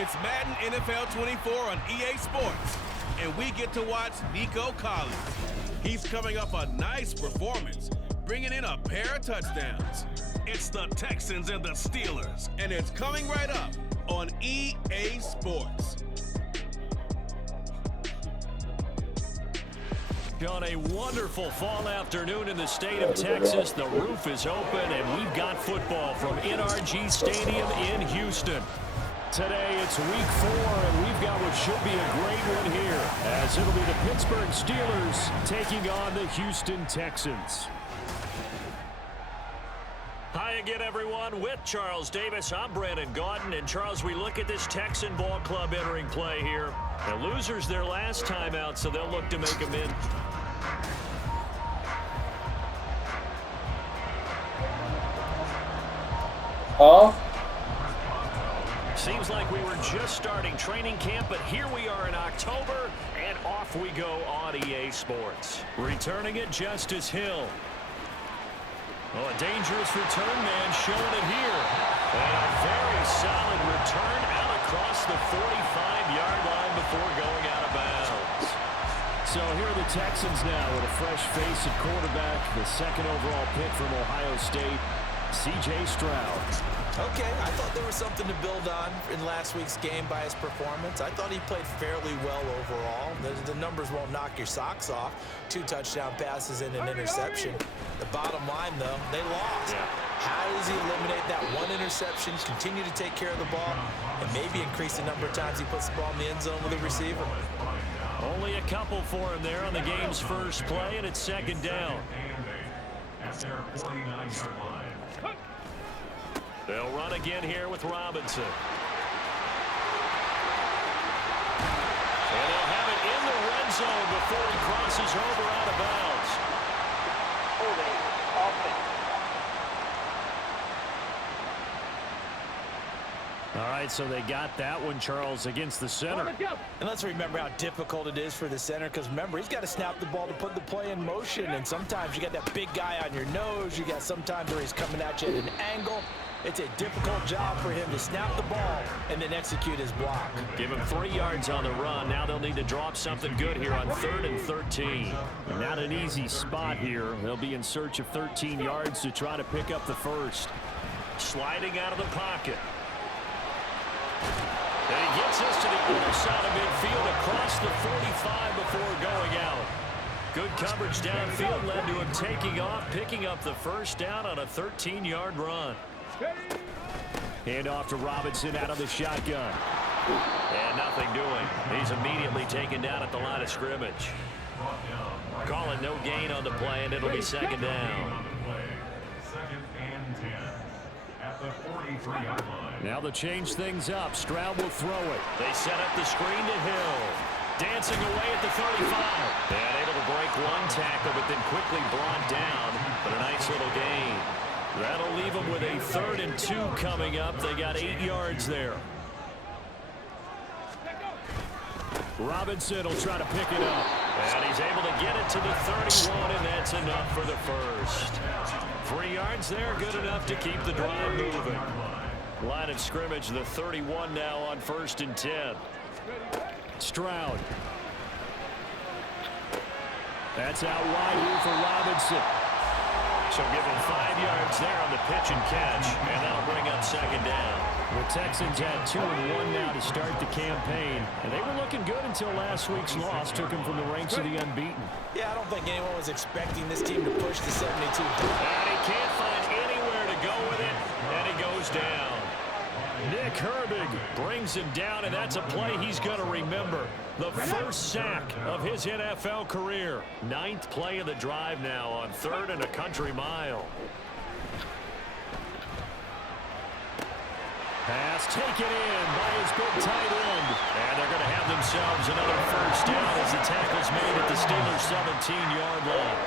It's Madden NFL 24 on EA Sports, and we get to watch Nico Collins. He's coming off a nice performance, bringing in a pair of touchdowns. It's the Texans and the Steelers, and it's coming right up on EA Sports. On a wonderful fall afternoon in the state of Texas, the roof is open, and we've got football from NRG Stadium in Houston. Today, it's week 4, and we've got what should be a great one here, as it'll be the Pittsburgh Steelers taking on the Houston Texans. Hi again, everyone. With Charles Davis, I'm Brandon Gaudin. And, Charles, we look at this Texan ball club entering play here. The losers their last time out, so they'll look to make them in. Seems like we were just starting training camp, but here we are in October, and off we go on EA Sports. Returning it, Justice Hill. Oh, a dangerous return man showing it here. And a very solid return out across the 45-yard line before going out of bounds. So here are the Texans now with a fresh face at quarterback, the second overall pick from Ohio State, C.J. Stroud. Okay, I thought there was something to build on in last week's game by his performance. I thought he played fairly well overall. The numbers won't knock your socks off. 2 touchdown passes and an interception. The bottom line, though, they lost. Yeah. How does he eliminate that one interception, continue to take care of the ball, and maybe increase the number of times he puts the ball in the end zone with a receiver? Only a couple for him there on the game's first play, and it's second down. They'll run again here with Robinson. And they'll have it in the red zone before he crosses over out of bounds. All right, so they got that one, Charles, against the center. And let's remember how difficult it is for the center, because remember, he's got to snap the ball to put the play in motion, and sometimes you got that big guy on your nose. You got sometimes where he's coming at you at an angle. It's a difficult job for him to snap the ball and then execute his block. Give him 3 yards on the run. Now they'll need to drop something good here on 3rd and 13. Not an easy spot here. They'll be in search of 13 yards to try to pick up the first. Sliding out of the pocket. And he gets us to the other side of midfield across the 45 before going out. Good coverage downfield led to him taking off, picking up the first down on a 13-yard run. Hand off to Robinson out of the shotgun. And nothing doing. He's immediately taken down at the line of scrimmage. Call it no gain on the play, and it'll be second down. Now they'll change things up. Stroud will throw it. They set up the screen to Hill. Dancing away at the 35. And able to break one tackle, but then quickly brought down. But a nice little gain. That'll leave them with a 3rd and 2 coming up. They got 8 yards there. Robinson will try to pick it up. And he's able to get it to the 31, and that's enough for the first. 3 yards there, good enough to keep the drive moving. Line of scrimmage, the 31 now on 1st and 10. Stroud. That's out wide here for Robinson. So give him 5 yards there on the pitch and catch, and that'll bring up second down. The Texans had 2 and 1 now to start the campaign, and they were looking good until last week's loss took them from the ranks of the unbeaten. Yeah, I don't think anyone was expecting this team to push the 72. And he can't find anywhere to go with it, and he goes down. Nick Herbig brings him down, and that's a play he's going to remember. The first sack of his NFL career. 9th play of the drive now on 3rd and a country mile. Pass taken in by his big tight end. And they're going to have themselves another first down as the tackle's made at the Steelers' 17-yard line.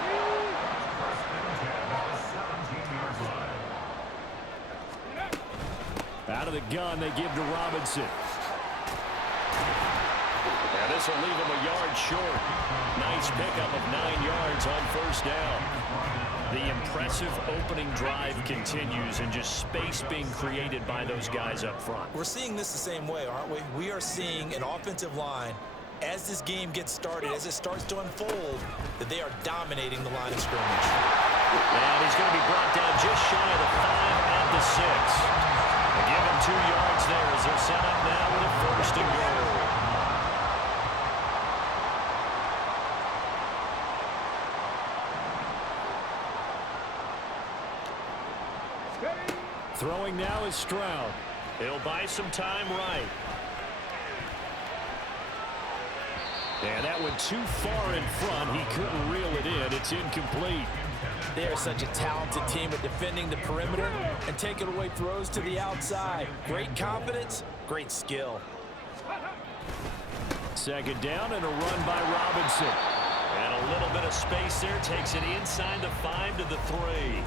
Out of the gun, they give to Robinson. And this will leave him a yard short. Nice pickup of 9 yards on first down. The impressive opening drive continues, and just space being created by those guys up front. We're seeing this the same way, aren't we? We are seeing an offensive line, as this game gets started, as it starts to unfold, that they are dominating the line of scrimmage. And he's going to be brought down just shy of the 5 at the 6. They give him 2 yards there as they're set up now with a first and goal. Throwing now is Stroud. He'll buy some time right. And that went too far in front. He couldn't reel it in. It's incomplete. They are such a talented team at defending the perimeter and taking away throws to the outside. Great confidence, great skill. Second down and a run by Robinson. And a little bit of space there. Takes it inside the 5 to the 3.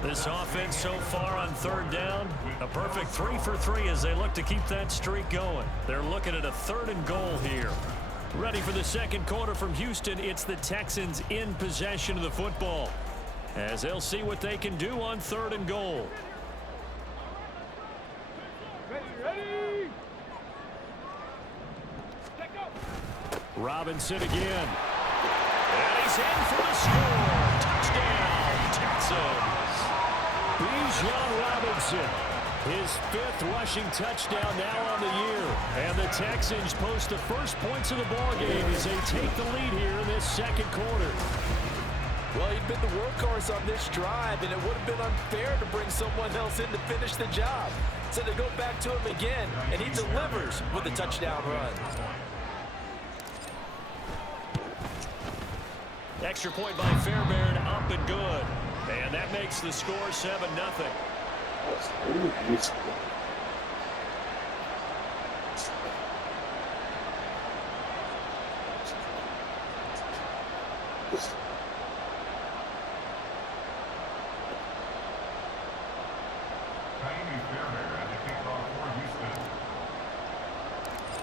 This offense so far on third down, a perfect 3 for 3 as they look to keep that streak going. They're looking at a 3rd and goal here. Ready for the second quarter from Houston. It's the Texans in possession of the football, as they'll see what they can do on 3rd and goal. Ready. Robinson again. And he's in for the score. Touchdown, Texans. Bijan Robinson, his 5th rushing touchdown now on the year. And the Texans post the first points of the ballgame as they take the lead here in this second quarter. Well, he'd been the workhorse on this drive, and it would have been unfair to bring someone else in to finish the job. So they go back to him again, and he delivers with a touchdown run. Extra point by Fairbairn, up and good. And that makes the score 7-0.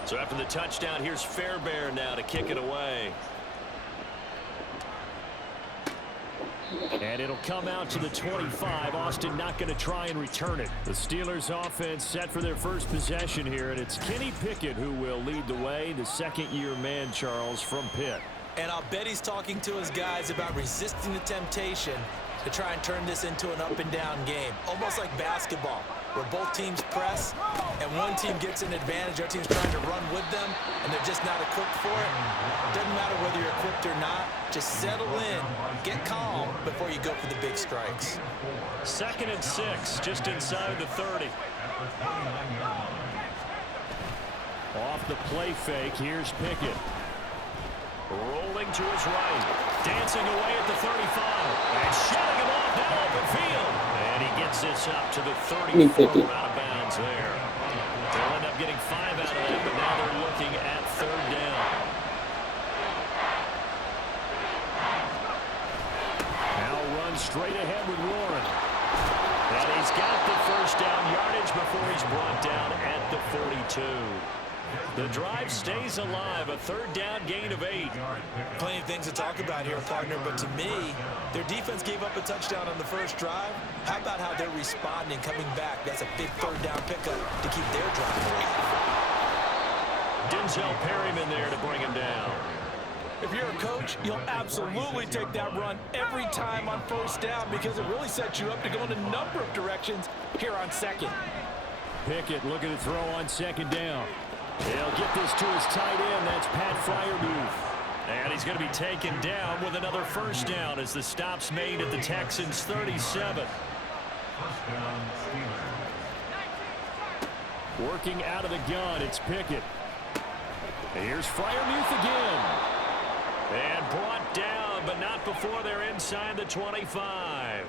So after the touchdown, here's Fairbairn now to kick it away. And it'll come out to the 25. Austin not going to try and return it. The Steelers offense set for their first possession here, and it's Kenny Pickett who will lead the way, the second-year man, Charles, from Pitt. And I'll bet he's talking to his guys about resisting the temptation to try and turn this into an up-and-down game, almost like basketball, where both teams press and one team gets an advantage, our team's trying to run with them, and they're just not equipped for it. Doesn't matter whether you're equipped or not. Just settle in, get calm before you go for the big strikes. 2nd and 6, just inside the 30. Off the play fake, here's Pickett. Rolling to his right, dancing away at the 35, and shutting him off that open field. And he gets this up to the 34, out of bounds there. They'll end up getting 5 out of that, but now they're looking at 3rd down. Now runs straight ahead with Warren. And he's got the first down yardage before he's brought down at the 42. The drive stays alive, a 3rd down gain of 8. Plenty of things to talk about here, partner, but to me, their defense gave up a touchdown on the first drive. How about how they're responding, coming back? That's a big 3rd down pickup to keep their drive alive. Denzel Perryman there to bring him down. If you're a coach, you'll absolutely take that run every time on 1st down because it really sets you up to go in a number of directions here on 2nd. Pickett looking to throw on 2nd down. He'll get this to his tight end. That's Pat Freiermuth. And he's going to be taken down with another 1st down as the stop's made at the Texans' 37. Working out of the gun, it's Pickett. Here's Freiermuth again. And brought down, but not before they're inside the 25.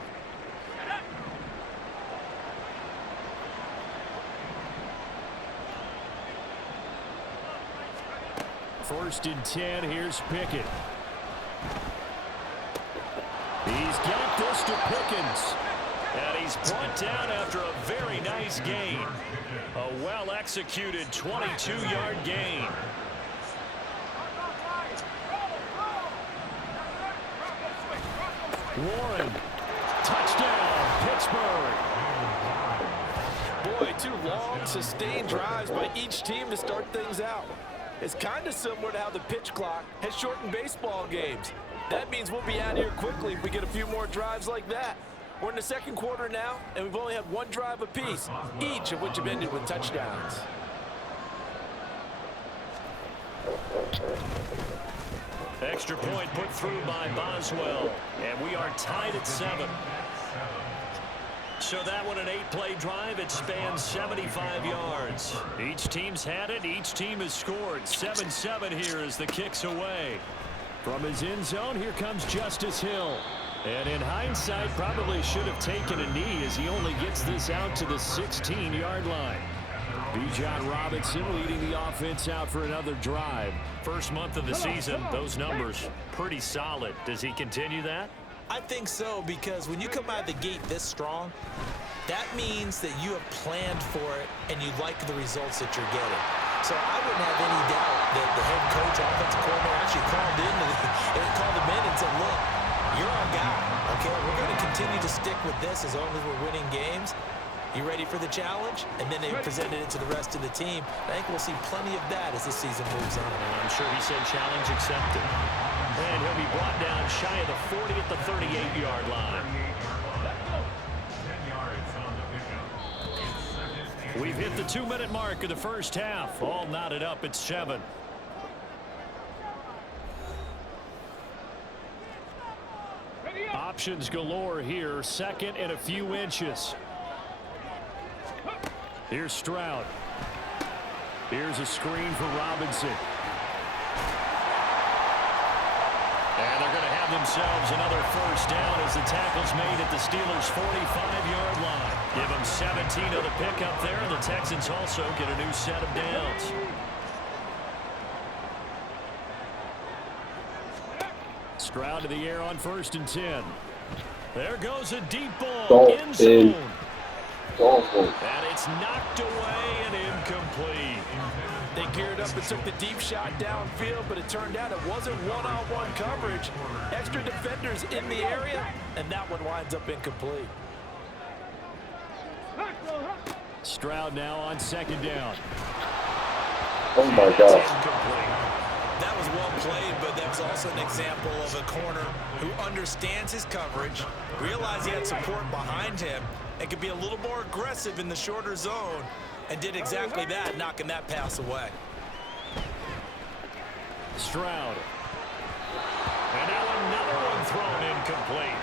First and 10, here's Pickett. He's got this to Pickens. And he's brought down after a very nice gain. A well-executed 22-yard gain. Warren. Touchdown, Pittsburgh. Boy, 2 long, sustained drives by each team to start things out. It's kind of similar to how the pitch clock has shortened baseball games. That means we'll be out here quickly if we get a few more drives like that. We're in the second quarter now, and we've only had 1 drive apiece, each of which have ended with touchdowns. Extra point put through by Boswell, and we are tied at 7. So that one, an 8-play drive. It spans 75 yards. Each team's had it. Each team has scored. 7-7 here as the kick's away. From his end zone, here comes Justice Hill. And in hindsight, probably should have taken a knee as he only gets this out to the 16-yard line. Bijan Robinson leading the offense out for another drive. First month of the season, those numbers pretty solid. Does he continue that? I think so, because when you come out of the gate this strong, that means that you have planned for it and you like the results that you're getting. So I wouldn't have any doubt that the head coach, offensive coordinator, actually called him in and said, look, you're our guy, okay? We're going to continue to stick with this as long as we're winning games. You ready for the challenge? And then they presented it to the rest of the team. I think we'll see plenty of that as the season moves on. And I'm sure he said challenge accepted. And he'll be brought down shy of the 40 at the 38-yard line. We've hit the 2-minute mark of the first half. All knotted up at 7. Options galore here. Second and a few inches. Here's Stroud. Here's a screen for Robinson. And they're going to have themselves another first down as the tackle's made at the Steelers' 45-yard line. Give them 17 of the pickup there, and the Texans also get a new set of downs. Stroud to the air on 1st and 10. There goes a deep ball. End zone. And it's knocked away and incomplete. They geared up and took the deep shot downfield, but it turned out it wasn't one-on-one coverage. Extra defenders in the area, and that one winds up incomplete. Stroud now on 2nd down. Oh my gosh. That was well played, but that was also an example of a corner who understands his coverage, realized he had support behind him, and could be a little more aggressive in the shorter zone, and did exactly that, knocking that pass away. Stroud. And now another one thrown incomplete.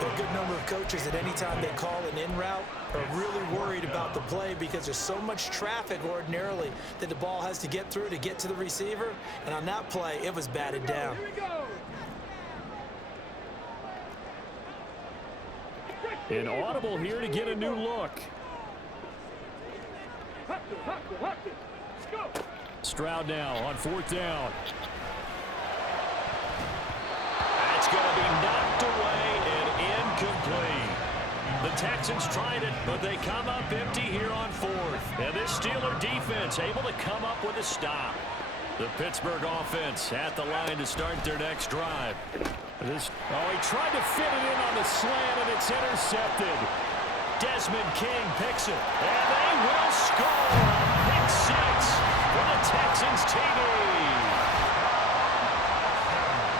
There are a good number of coaches at any time they call an in route are really worried about the play because there's so much traffic ordinarily that the ball has to get through to get to the receiver. And on that play, it was batted down. An audible here to get a new look. Stroud now on 4th down. That's going to be knocked away and incomplete. The Texans tried it, but they come up empty here on 4th. And this Steeler defense able to come up with a stop. The Pittsburgh offense at the line to start their next drive. He tried to fit it in on the slant, and it's intercepted. Desmond King picks it, and they will score. Pick 6 for the Texans TD.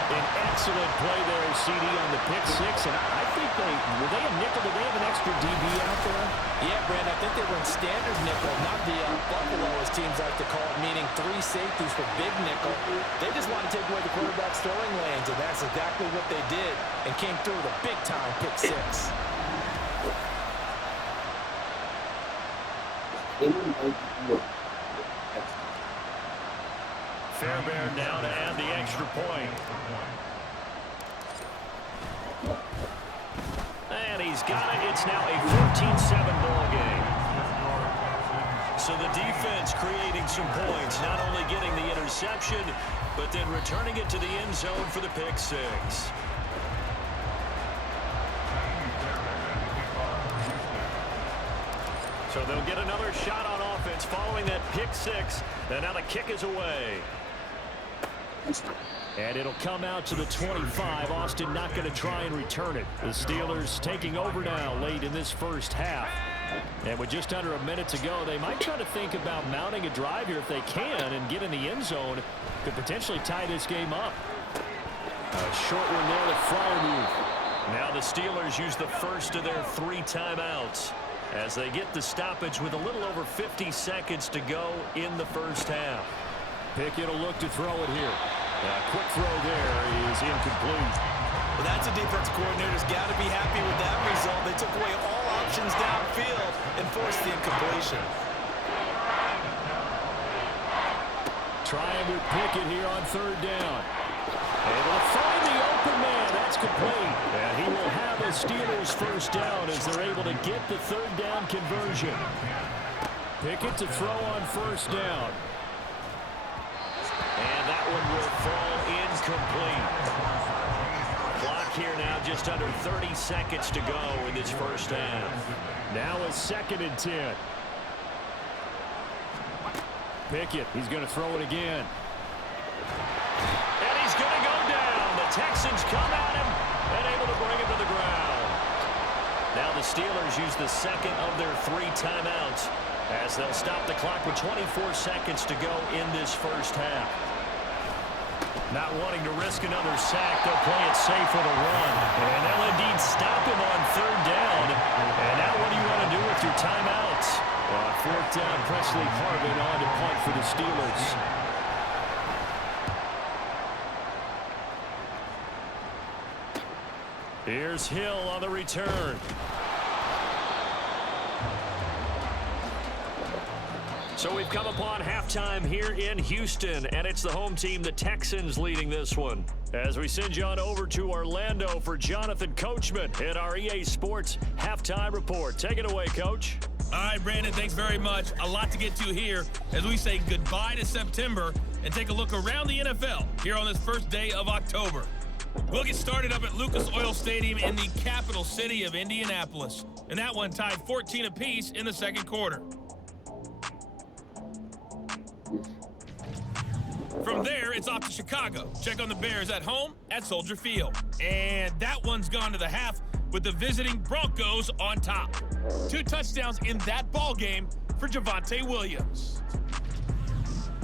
An excellent play there, CD, on the pick 6, and I think were they a nickel? Did they have an extra DB out there? Yeah, Brandon, I think they were in standard nickel, not the Buffalo, as teams like to call it, meaning 3 safeties for big nickel. They just want to take away the quarterback's throwing lanes, and that's exactly what they did, and came through with a big-time pick 6. Fairbairn now to add the extra point. And he's got it. It's now a 14-7 ball game. So the defense creating some points, not only getting the interception, but then returning it to the end zone for the pick 6. So they'll get another shot on offense following that pick 6. And now the kick is away. And it'll come out to the 25. Austin not going to try and return it. The Steelers taking over now late in this first half. And with just under a minute to go, they might try to think about mounting a drive here if they can and get in the end zone. Could potentially tie this game up. A short one there to Freiermuth. Now the Steelers use the first of their 3 timeouts as they get the stoppage with a little over 50 seconds to go in the first half. Pickett will look to throw it here. A quick throw there is incomplete. Well, that's a defense coordinator's got to be happy with that result. They took away all options downfield and forced the incompletion. Trying with Pickett here on 3rd down. Able to find the open man. That's complete. And he will have a Steelers first down as they're able to get the 3rd down conversion. Pickett to throw on 1st down. And that one will fall incomplete. Clock here now just under 30 seconds to go in this first half. Now a 2nd and 10. Pickett, he's going to throw it again. And he's going to go down. The Texans come at him and able to bring him to the ground. Now the Steelers use the 2nd of their 3 timeouts as they'll stop the clock with 24 seconds to go in this first half. Not wanting to risk another sack, they'll play it safe with a run. And they'll indeed stop him on 3rd down. And now what do you want to do with your timeouts? 4th down, Presley Harvin on to punt for the Steelers. Here's Hill on the return. So we've come upon halftime here in Houston, and it's the home team, the Texans, leading this one. As we send you on over to Orlando for Jonathan Coachman in our EA Sports Halftime Report. Take it away, Coach. All right, Brandon, thanks very much. A lot to get to here as we say goodbye to September and take a look around the NFL here on this first day of October. We'll get started up at Lucas Oil Stadium in the capital city of Indianapolis. And that one tied 14 apiece in the 2nd quarter. From there, it's off to Chicago. Check on the Bears at home at Soldier Field. And that one's gone to the half with the visiting Broncos on top. 2 touchdowns in that ball game for Javonte Williams.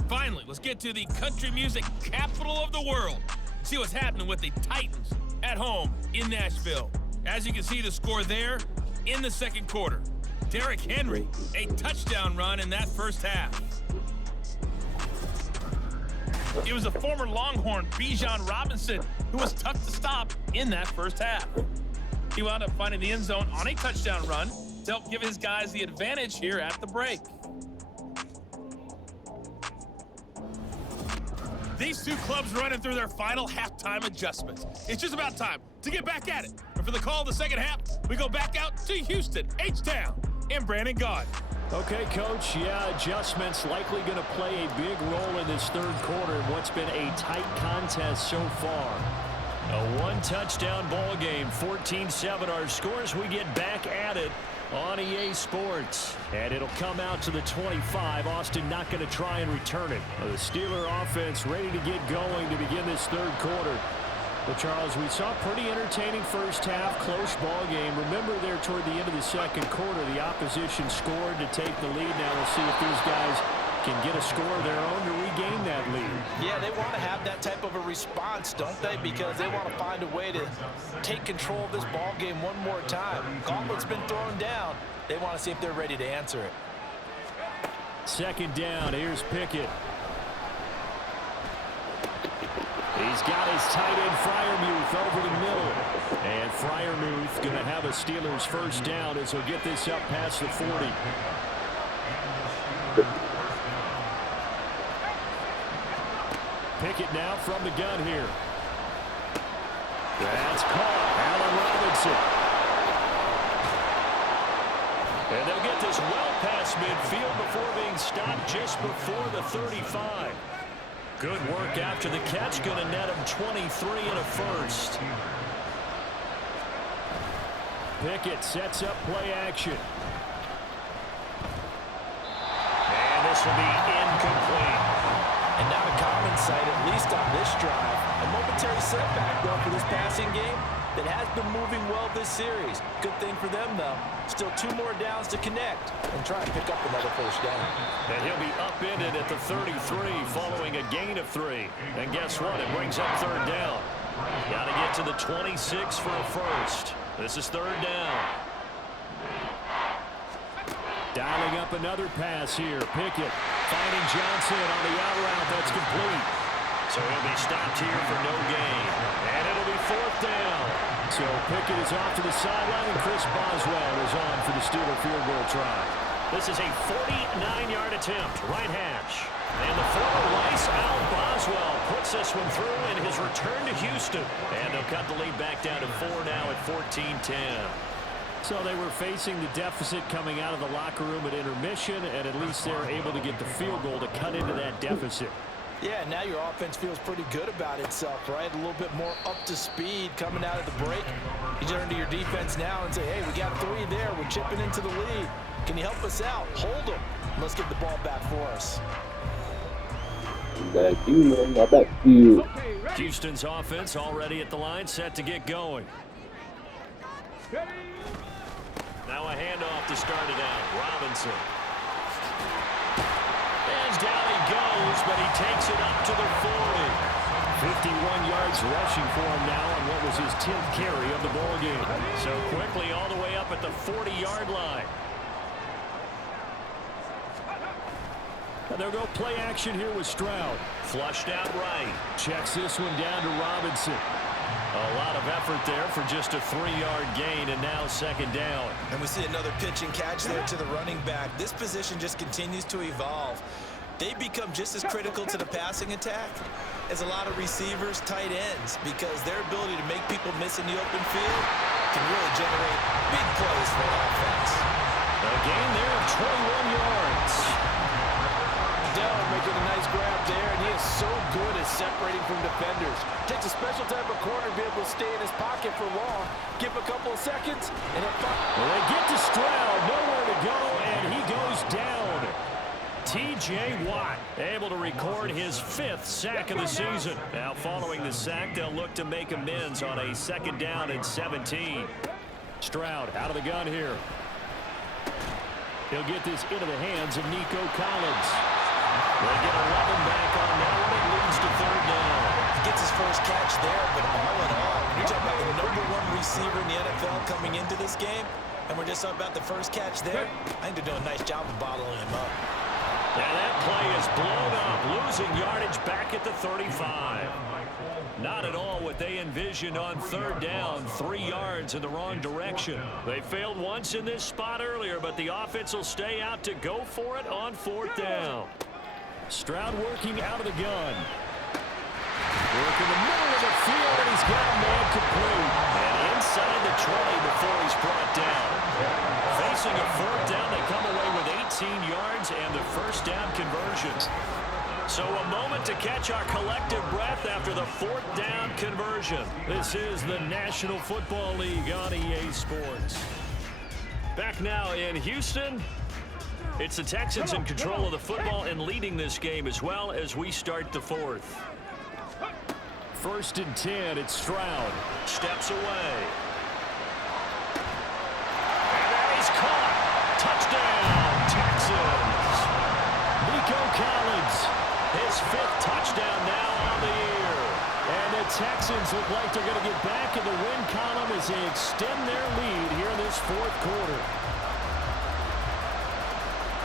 Finally, let's get to the country music capital of the world. See what's happening with the Titans at home in Nashville. As you can see the score there in the 2nd quarter. Derrick Henry, a touchdown run in that first half. It was a former Longhorn, Bijan Robinson, who was tough to stop in that first half. He wound up finding the end zone on a touchdown run to help give his guys the advantage here at the break. These 2 clubs running through their final halftime adjustments. It's just about time to get back at it. And for the call of the 2nd half, we go back out to Houston, H-Town, and Brandon Gaud. Okay, Coach, adjustments likely going to play a big role in this 3rd quarter in what's been a tight contest so far. A 1-touchdown ball game, 14-7 our scores. We get back at it on EA Sports. And it'll come out to the 25. Austin not going to try and return it. The Steeler offense ready to get going to begin this 3rd quarter. But, Charles, we saw a pretty entertaining first half, close ball game. Remember there toward the end of the 2nd quarter, the opposition scored to take the lead. Now we'll see if these guys can get a score of their own to regain that lead. Yeah, they want to have that type of a response, don't they? Because they want to find a way to take control of this ball game one more time. Gauntlet's been thrown down. They want to see if they're ready to answer it. 2nd down. Here's Pickett. He's got his tight end Freiermuth over the middle. And Freiermuth going to have a Steelers first down as he'll get this up past the 40. Pickett now from the gun here. That's caught. Allen Robinson. And they'll get this well past midfield before being stopped just before the 35. Good work after the catch. Going to net him 23 and a first. Pickett sets up play action. And this will be incomplete. And not a common sight, at least on this drive. A momentary setback, though, for this passing game that has been moving well this series. Good thing for them, though. Still 2 more downs to connect and try and pick up another first down. And he'll be upended at the 33 following a gain of 3. And guess what? It brings up 3rd down. Got to get to the 26 for a first. This is 3rd down. Dialing up another pass here. Pickett finding Johnson on the out route. That's complete. So he'll be stopped here for no gain. And it'll be 4th down. So Pickett is off to the sideline, and Chris Boswell is on for the Steeler field goal try. This is a 49-yard attempt, right hash. And the former Rice, Al Boswell, puts this one through in his return to Houston. And they'll cut the lead back down to 4 now at 14-10. So they were facing the deficit coming out of the locker room at intermission, and at least they're able to get the field goal to cut into that deficit. Yeah, now your offense feels pretty good about itself, right? A little bit more up to speed coming out of the break. You turn to your defense now and say, hey, we got 3 there. We're chipping into the lead. Can you help us out? Hold them. Let's get the ball back for us. Back you, man. I back you. Houston's offense already at the line, set to get going. Now a handoff to start it out. Robinson. And down he goes, but he takes it up to the 40. 51 yards rushing for him now on what was his 10th carry of the ball game. So quickly all the way up at the 40-yard line. And they'll go play action here with Stroud. Flushed out right. Checks this one down to Robinson. A lot of effort there for just a 3-yard gain, and now 2nd down. And we see another pitch and catch there to the running back. This position just continues to evolve. They become just as critical to the passing attack as a lot of receivers, tight ends, because their ability to make people miss in the open field can really generate big plays for an offense. A gain there of 21 yards. Dell making a nice grab there, and he is so good at separating from defenders. Takes a special type of corner to be able to stay in his pocket for long. Give him a couple of seconds, and well, they get to Stroud, nowhere to go, and he goes down. T.J. Watt able to record his 5th sack of the season. Now following the sack, they'll look to make amends on a 2nd down and 17. Stroud out of the gun here. He'll get this into the hands of Nico Collins. They get 11 back on that one. It leads to 3rd down. He gets his first catch there, but all in all, you're talking about the #1 receiver in the NFL coming into this game, and we're just talking about the first catch there. I think they're doing a nice job of bottling him up. And that play is blown up, losing yardage back at the 35. Not at all what they envisioned on 3rd down, 3 yards in the wrong direction. They failed once in this spot earlier, but the offense will stay out to go for it on 4th down. Stroud working out of the gun. Work in the middle of the field, and he's got a man complete. And inside the 20 before he's brought down. Facing a 4th down, they come away with 18 yards and the first down conversion. So a moment to catch our collective breath after the 4th down conversion. This is the National Football League on EA Sports. Back now in Houston. It's the Texans in control of the football and leading this game as well as we start the 4th. 1st and 10, it's Stroud. Steps away. And that is caught. Touchdown, Texans. Nico Collins, his 5th touchdown now on the year. And the Texans look like they're going to get back in the win column as they extend their lead here in this 4th quarter.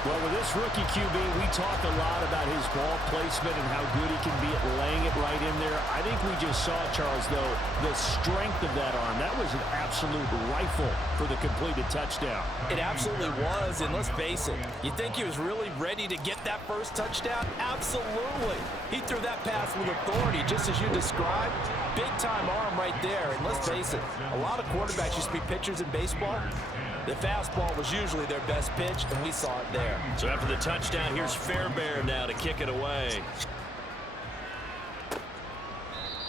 Well, with this rookie QB, we talk a lot about his ball placement and how good he can be at laying it right in there. I think we just saw, Charles, though, the strength of that arm. That was an absolute rifle for the completed touchdown. It absolutely was, and let's face it, you think he was really ready to get that first touchdown? Absolutely. He threw that pass with authority, just as you described. Big-time arm right there, and let's face it, a lot of quarterbacks used to be pitchers in baseball. The fastball was usually their best pitch, and we saw it there. So after the touchdown, here's Fairbairn now to kick it away.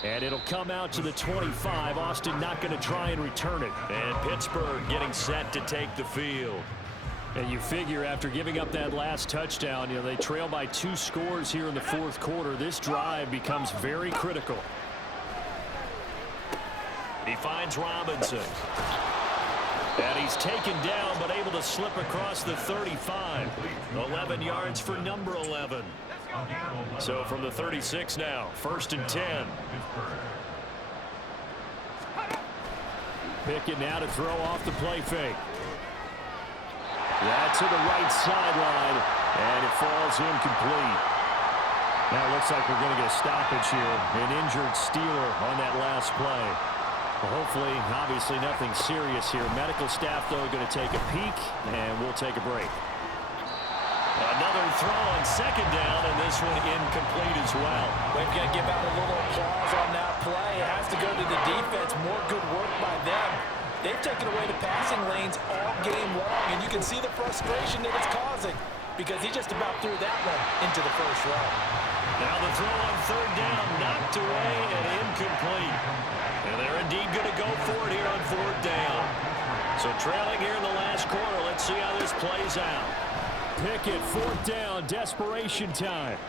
And it'll come out to the 25. Austin not going to try and return it. And Pittsburgh getting set to take the field. And you figure after giving up that last touchdown, you know, they trail by 2 scores here in the fourth quarter. This drive becomes very critical. He finds Robinson. And he's taken down, but able to slip across the 35. 11 yards for number 11. So from the 36 now, 1st and 10. Pickett now to throw off the play fake. That to the right sideline, and it falls incomplete. Now it looks like we're going to get a stoppage here. An injured Steeler on that last play. Well, hopefully, obviously nothing serious here. Medical staff, though, going to take a peek, and we'll take a break. Another throw on 2nd down, and this one incomplete as well. We've got to give out a little applause on that play. It has to go to the defense. More good work by them. They've taken away the passing lanes all game long, and you can see the frustration that it's causing because he just about threw that one into the first row. Now the throw on 3rd down, knocked away and incomplete. And they're indeed going to go for it here on 4th down. So trailing here in the last quarter, let's see how this plays out. Pickett, 4th down, desperation time.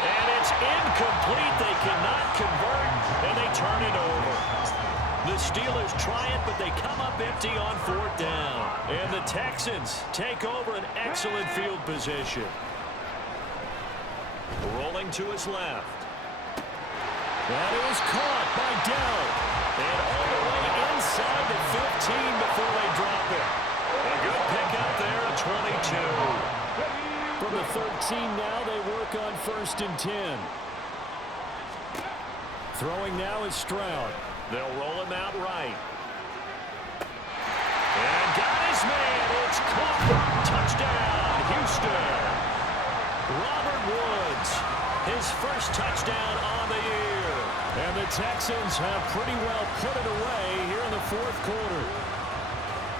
And it's incomplete. They cannot convert, and they turn it over. The Steelers try it, but they come up empty on 4th down. And the Texans take over an excellent field position. Rolling to his left. That is caught by Dell. And all the way inside the 15 before they drop it. A good pickup there at 22. From the 13 now, they work on 1st and 10. Throwing now is Stroud. They'll roll him out right. And got his man. It's caught. Touchdown, Houston. Robert Woods, his first touchdown on the year. And the Texans have pretty well put it away here in the 4th quarter.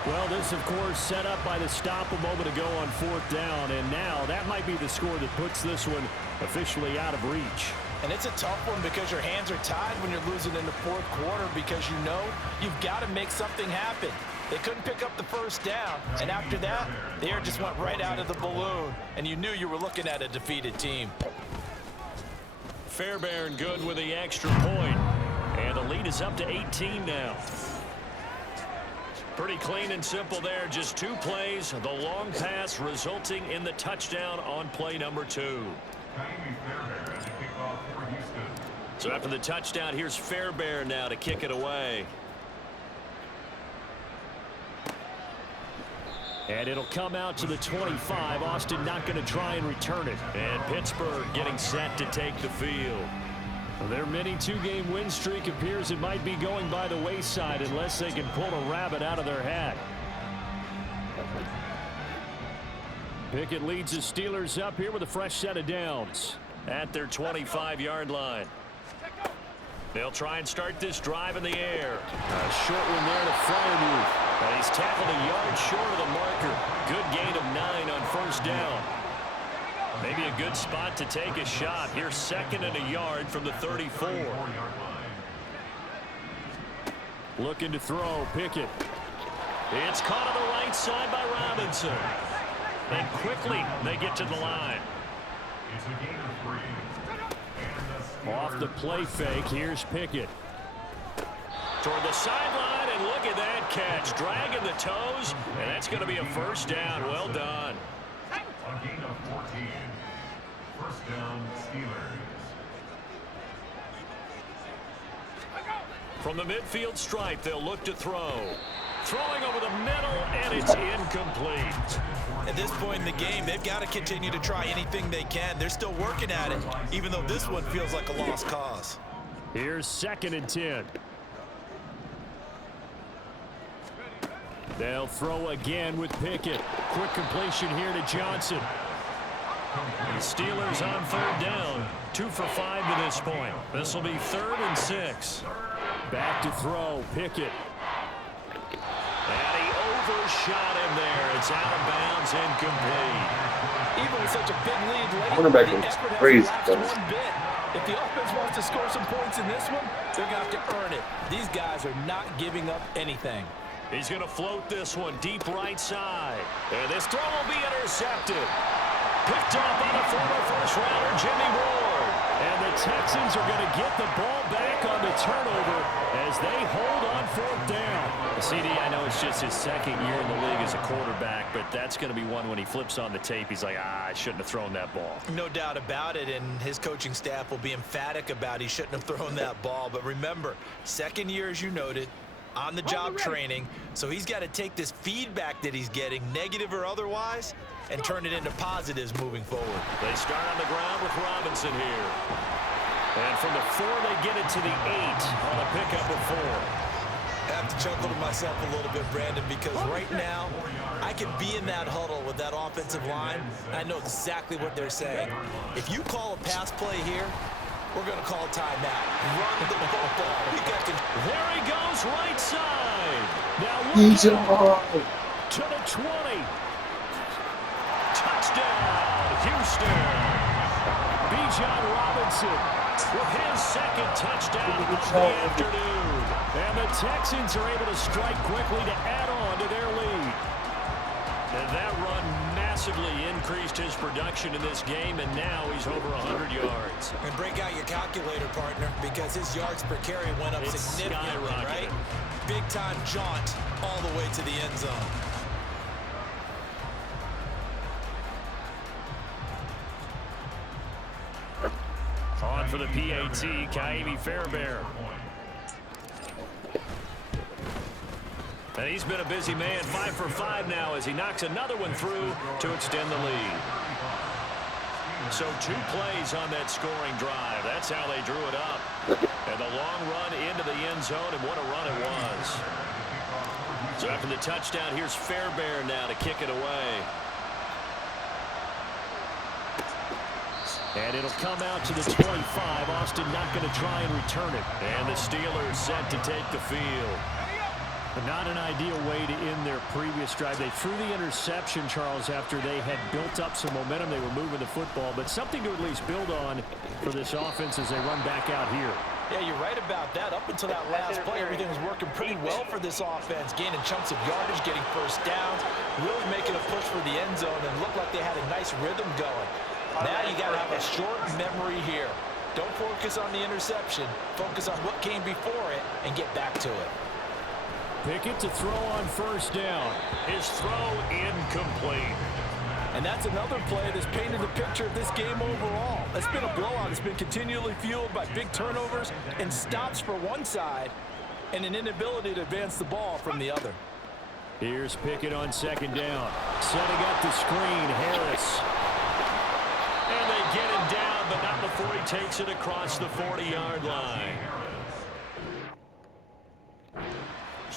Well, this, of course, set up by the stop a moment ago on 4th down. And now that might be the score that puts this one officially out of reach. And it's a tough one because your hands are tied when you're losing in the 4th quarter because you know you've got to make something happen. They couldn't pick up the 1st down, and after that, the air just went right out of the balloon, and you knew you were looking at a defeated team. Fairbairn good with the extra point, and the lead is up to 18 now. Pretty clean and simple there, just 2 plays, the long pass resulting in the touchdown on play number 2. So after the touchdown, here's Fairbairn now to kick it away. And it'll come out to the 25. Austin not going to try and return it. And Pittsburgh getting set to take the field. Their mini 2-game win streak appears it might be going by the wayside unless they can pull a rabbit out of their hat. Pickett leads the Steelers up here with a fresh set of downs at their 25-yard line. They'll try and start this drive in the air. A short one there to Freiermuth. And he's tackled a yard short of the marker. Good gain of 9 on 1st down. Maybe a good spot to take a shot. Here's 2nd and a yard from the 34. Looking to throw, Pickett. It's caught on the right side by Robinson. And quickly they get to the line. It's a gain of 3. Off the play fake, here's Pickett. Toward the sideline, and look at that catch. Dragging the toes, and that's going to be a 1st down. Well done. A gain of 14. 1st down, Steelers. From the midfield stripe, they'll look to throw. Throwing over the middle, and it's incomplete. At this point in the game, they've got to continue to try anything they can. They're still working at it, even though this one feels like a lost cause. Here's 2nd and 10. They'll throw again with Pickett. Quick completion here to Johnson. The Steelers on 3rd down. 2 for 5 to this point. This will be 3rd and 6. Back to throw, Pickett. And he overshot him there. It's out of bounds, incomplete. Even with such a big lead late, Cornerback the was effort crazy. hasn't relaxed one bit. If the offense wants to score some points in this one, they're going to have to earn it. These guys are not giving up anything. He's going to float this one deep right side. And this throw will be intercepted. Picked up by the former first-rounder, Jimmy Ward. And the Texans are going to get the ball back on the turnover as they hold on fourth down. CD, I know it's just his second year in the league as a quarterback, but that's going to be one when he flips on the tape. He's like, I shouldn't have thrown that ball. No doubt about it, and his coaching staff will be emphatic about he shouldn't have thrown that ball. But remember, second year, as you noted, on-the-job training, so he's got to take this feedback that he's getting, negative or otherwise, and turn it into positives moving forward. They start on the ground with Robinson here. And from the 4, they get it to the 8 on a pickup of 4. I have to chuckle to myself a little bit, Brandon, because right now I can be in that huddle with that offensive line. I know exactly what they're saying. If you call a pass play here, we're going to call timeout. Run the football. There he goes, right side. Now He's look out to the 20. Touchdown, Houston. Bijan Robinson with his second touchdown of the afternoon. And the Texans are able to strike quickly to add on to their lead. And that run massively increased his production in this game, and now he's over 100 yards. And break out your calculator, partner, because his yards per carry went up significantly, right? Big-time jaunt all the way to the end zone. On for the PAT, Ka'imi Fairbairn. And he's been a busy man, 5 for 5 now as he knocks another one through to extend the lead. So 2 plays on that scoring drive. That's how they drew it up. And the long run into the end zone, and what a run it was. So after the touchdown, here's Fairbairn now to kick it away. And it'll come out to the 25. Austin not going to try and return it. And the Steelers set to take the field. Not an ideal way to end their previous drive. They threw the interception, Charles, after they had built up some momentum. They were moving the football, but something to at least build on for this offense as they run back out here. Yeah, you're right about that. Up until that last play, everything was working pretty well for this offense. Gaining chunks of yardage, getting first downs, really making a push for the end zone, and looked like they had a nice rhythm going. Now you got to have a short memory here. Don't focus on the interception. Focus on what came before it and get back to it. Pickett to throw on first down. His throw incomplete. And that's another play that's painted the picture of this game overall. It's been a blowout. It's been continually fueled by big turnovers and stops for one side and an inability to advance the ball from the other. Here's Pickett on second down. Setting up the screen, Harris. And they get him down, but not before he takes it across the 40-yard line.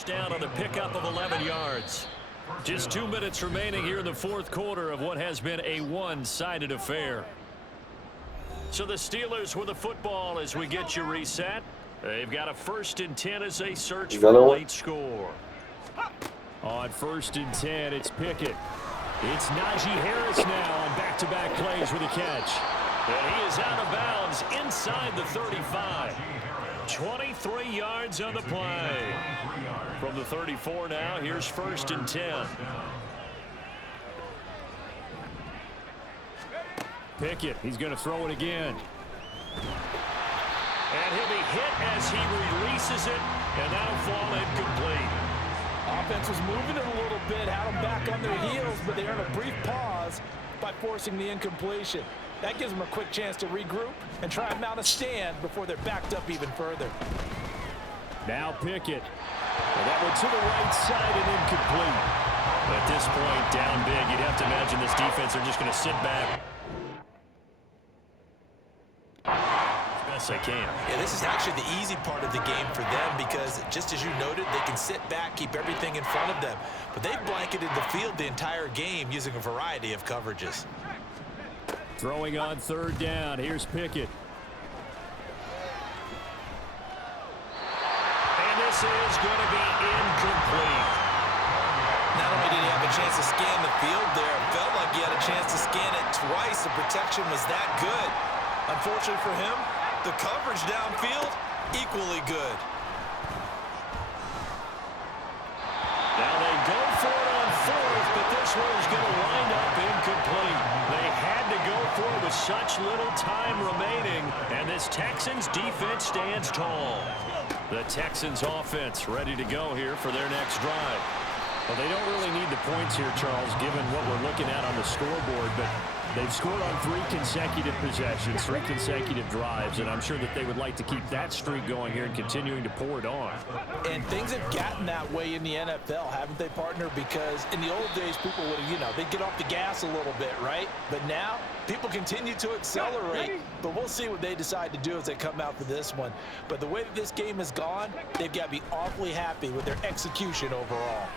Down on the pickup of 11 yards. Just 2 minutes remaining here in the fourth quarter of what has been a one-sided affair. So the Steelers with the football as we get you reset. They've got a 1st and 10 as they search for a late score. On 1st and 10, it's Pickett. It's Najee Harris now on back-to-back plays with a catch. And he is out of bounds inside the 35. 23 yards on the play. From the 34 now, here's 1st and 10. Pickett, he's going to throw it again. And he'll be hit as he releases it, and that'll fall incomplete. Offense was moving it a little bit, had them back on their heels, but they earned a brief pause by forcing the incompletion. That gives them a quick chance to regroup and try and mount a stand before they're backed up even further. Now Pickett. And that one to the right side and incomplete. At this point, down big, you'd have to imagine this defense are just going to sit back as best they can. Yeah, this is actually the easy part of the game for them because, just as you noted, they can sit back, keep everything in front of them. But they've blanketed the field the entire game using a variety of coverages. Throwing on 3rd down. Here's Pickett. And this is going to be incomplete. Not only did he have a chance to scan the field there, it felt like he had a chance to scan it twice. The protection was that good. Unfortunately for him, the coverage downfield, equally good. Now they go for it on fourth, but this one is going to wind up incomplete. They had to go for it with such little time remaining, and this Texans defense stands tall. The Texans offense ready to go here for their next drive. Well, they don't really need the points here, Charles, given what we're looking at on the scoreboard, but they've scored on 3 consecutive possessions, 3 consecutive drives, and I'm sure that they would like to keep that streak going here and continuing to pour it on. And things have gotten that way in the NFL, haven't they, partner? Because in the old days, people would have, they'd get off the gas a little bit, right? But now, people continue to accelerate, but we'll see what they decide to do as they come out for this one. But the way that this game has gone, they've got to be awfully happy with their execution overall.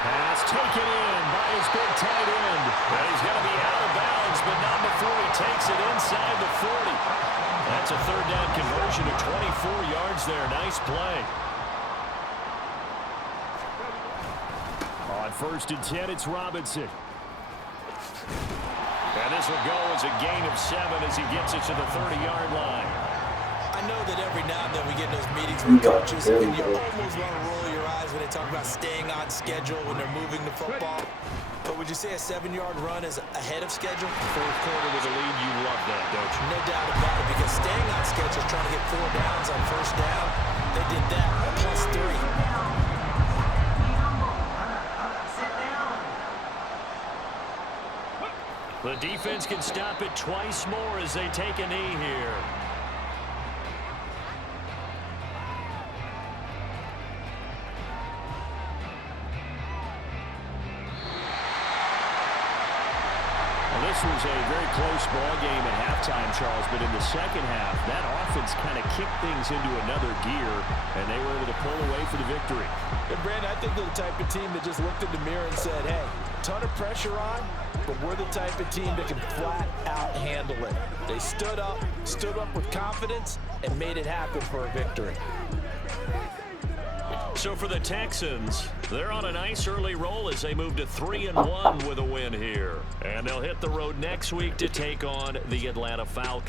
Pass taken in by his big tight end. And he's going to be out of bounds, but not before he takes it inside the 40. That's a third down conversion of 24 yards there. Nice play. On 1st and 10, it's Robinson. And this will go as a gain of 7 as he gets it to the 30-yard line. I know that every now and then we get in those meetings with coaches, and you almost want to roll your eyes when they talk about staying on schedule when they're moving the football. But would you say a 7-yard run is ahead of schedule? Fourth quarter with a lead, you love that, don't you? No doubt about it, because staying on schedule, trying to get 4 downs on 1st down, they did that, plus 3. The defense can stop it twice more as they take a knee here. This was a very close ball game at halftime, Charles, but in the second half, that offense kind of kicked things into another gear, and they were able to pull away for the victory. And Brandon, I think they're the type of team that just looked in the mirror and said, hey, ton of pressure on, but we're the type of team that can flat out handle it. They stood up with confidence, and made it happen for a victory. So for the Texans, they're on a nice early roll as they move to 3-1 with a win here. And they'll hit the road next week to take on the Atlanta Falcons.